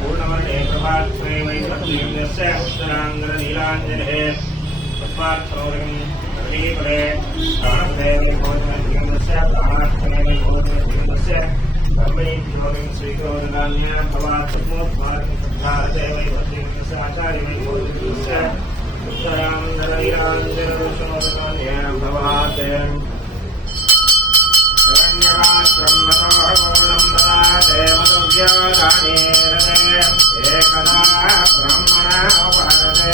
पूर्णवर्णे प्रभात्मने वैभवस्य उत्तरांगर नीलांजने तस्मात्सरोगं कलीपदे प्राणदेव भोजनस्य प्राणात्मने भोजनस्य कर्मैर्योगं स्वीकरोदनान्य भवात्मोत्पादे वैभवस्य आचार्य भोजनस्य उत्तरांगर नीलांजने भवात् ब्रह्मणं ददाते मधुव्यादाने एकदा ब्रह्मणोपहरते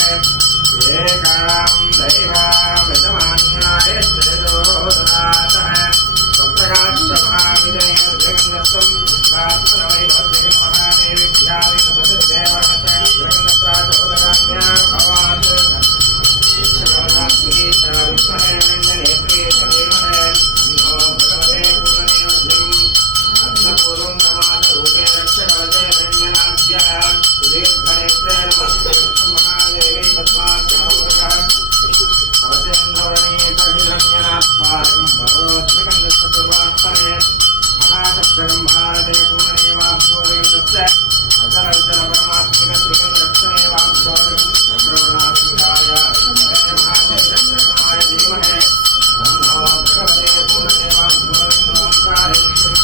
एकां दैवामृतमान्याय ददातः स्वप्रकाशभाविजयर्जगन्नस्तं पुष्पात्मनवैभवदेवमहादेव्यादिनमसदेवहते जगन्नप्राचोदयान्या भवात् विश्वकर्मात्मिकी सा विष्महे रञ्जनेत्री च देवने अन्नो भगवते पूर्वं नमानरूपे रक्षकवते रञ्जनाद्यः सुदीर्घनेत्रे नमस्ते महादेवी पद्मार्चनोदकः अवसेन्द्रवणीतहिरञ्जनात्पादं भगवद्भिकन्दस्य पूर्वात्मने महाशब्दं भारते पूर्णमेवाभ्योदयन्दस्य अचरविचरपरमात्मिकद्विकं रक्षणेवाभ्योदयं चक्रवर्णात्मिकाय महाशब्दमाय धीमहे अन्नो भगवते पूर्णमेवाभ्योदयं नमस्कारेश्वरी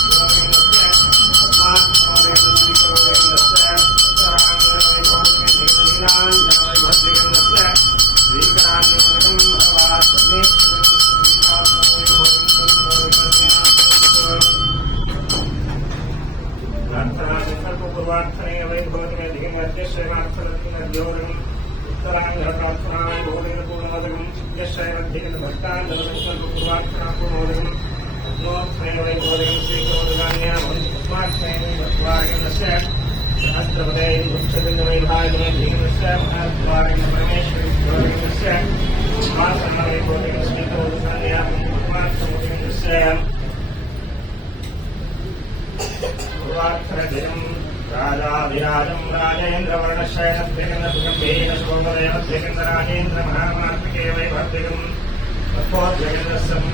राजाधिराजं राजेन्द्रवर्णशयनद्विगन्धराजेन्द्र महामात्मिके वैभवदिगं तत्त्वोद्विगन्धस्सम्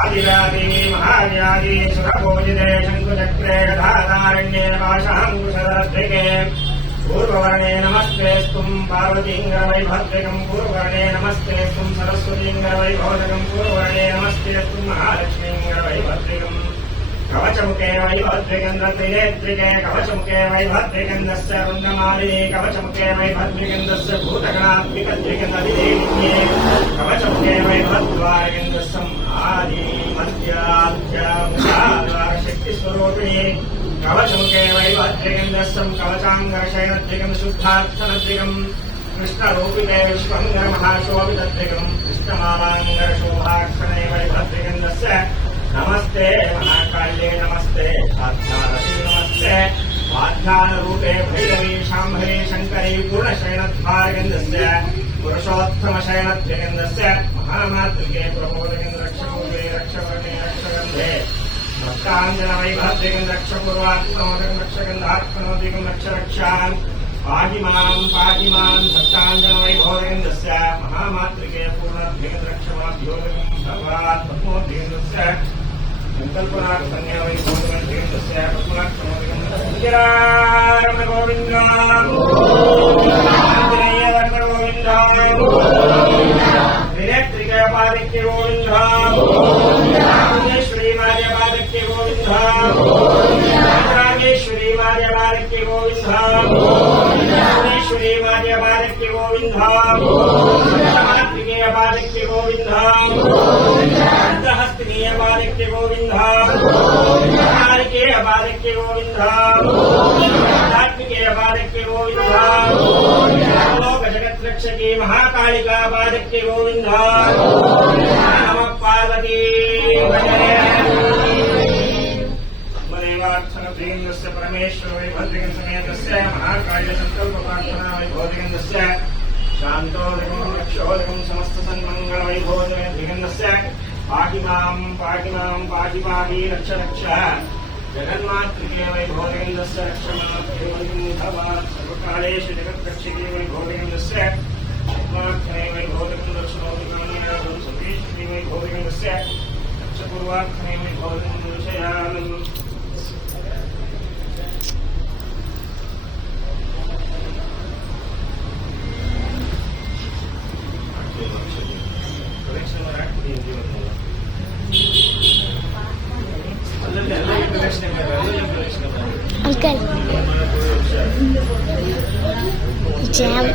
आदिरादि महाव्यादि सुरभोजिते शङ्कुचक्रे गदाधारण्ये पाशाङ्कुशरद्विगे पूर्ववर्णे नमस्तेस्तुं पार्वतीङ्गरवैभवदिगं पूर्ववर्णे नमस्तेस्तुं सरस्वतीङ्गरवैभवदिगं पूर्ववर्णे नमस्तेस्तुं महालक्ष्मीङ्गरवैभवदिगं कवचमुखे वैभवद्विगन्धत्रिनेत्रिके कवचमुखे वैभवद्विगन्धस्य रुण्डमालिनी कवचमुखे वैभवद्विगन्धस्य भूतगणात्मिकद्विगन्धदिदेविन्ये कवचमुखे वैभवद्वारगन्धस्सम् आदि मध्याद्याशक्तिस्वरूपिणी कवचमुखे वैभवद्विगन्धस्सम् कवचाङ्गरशयनद्विगं शुद्धार्थनद्विगं कृष्णरूपिते विश्वङ्गरमहाशोभितद्विगं कृष्णमालाङ्गरशोभाक्षणे वैभवद्विगन्धस्य नमस्ते महाकाल्ये नमस्ते साध्यारसी नमस्ते आध्यानरूपे भैरवी शाम्भवी शङ्करी पूर्णशयनद्वारगन्धस्य पुरुषोत्तमशयनद्विगन्धस्य महामातृके प्रबोधगन्धरक्षपूर्वे रक्षवर्णे रक्षगन्धे भक्ताञ्जनवैभवद्विगं रक्षपूर्वात्मनोदकं रक्षगन्धात्मनोदिकं रक्षरक्षान् पाहि मां भक्ताञ्जनवैभवद्विगन्धस्य महामातृके पूर्णद्विगन्धरक्षमाभ्योदकं भगवान् पद्मोद्विगन्धस्य संकल्पनार्थन्यवैभवद्विगन्धस्य पद्मनाक्षमोदकं गोविन्द आञ्जनेयवर्ण गोविन्द त्रिनेत्रिकपादिक्य गोविन्द राजेश्वरी मार्यपादिक्य गोविन्द राजेश्वरी मार्यपादिक्य गोविन्द राजेश्वरी मार्यपादिक्य गोविन्द महात्मिकेय पादिक्य गोविन्द अर्धहस्तिकेय पादिक्य गोविन्द नारिकेय पादिक्य गोविन्द आध्यात्मिकेय पादिक्य गोविन्द लोक जगत् रक्षकी महाकालिका पादिक्य गोविन्द नमः पार्वती मदेवार्थनप्रियन्दस्य परमेश्वर वैभवद्विगं समेतस्य महाकाल्य संकल्पप्रार्थना वैभवद्विगन्दस्य शान्तोदकं रक्षोदकं समस्तसन्मङ्गल वैभवद्विगन्दस्य पाहि पाहि रक्ष रक्ष जगन्मातृके वैभवद्विगन्दस्य रक्षमात्मैवं भवात् सर्वकालेषु जगद्रक्षके वैभवद्विगन्दस्य आत्मार्थने वैभवद्विगं दर्शनोदिकान्यां सतीश्वरी वैभवद्विगन्दस्य रक्षपूर्वार्थने वैभवद्विगं विषयान् ಚಿಕನ್ ಜಾಮ್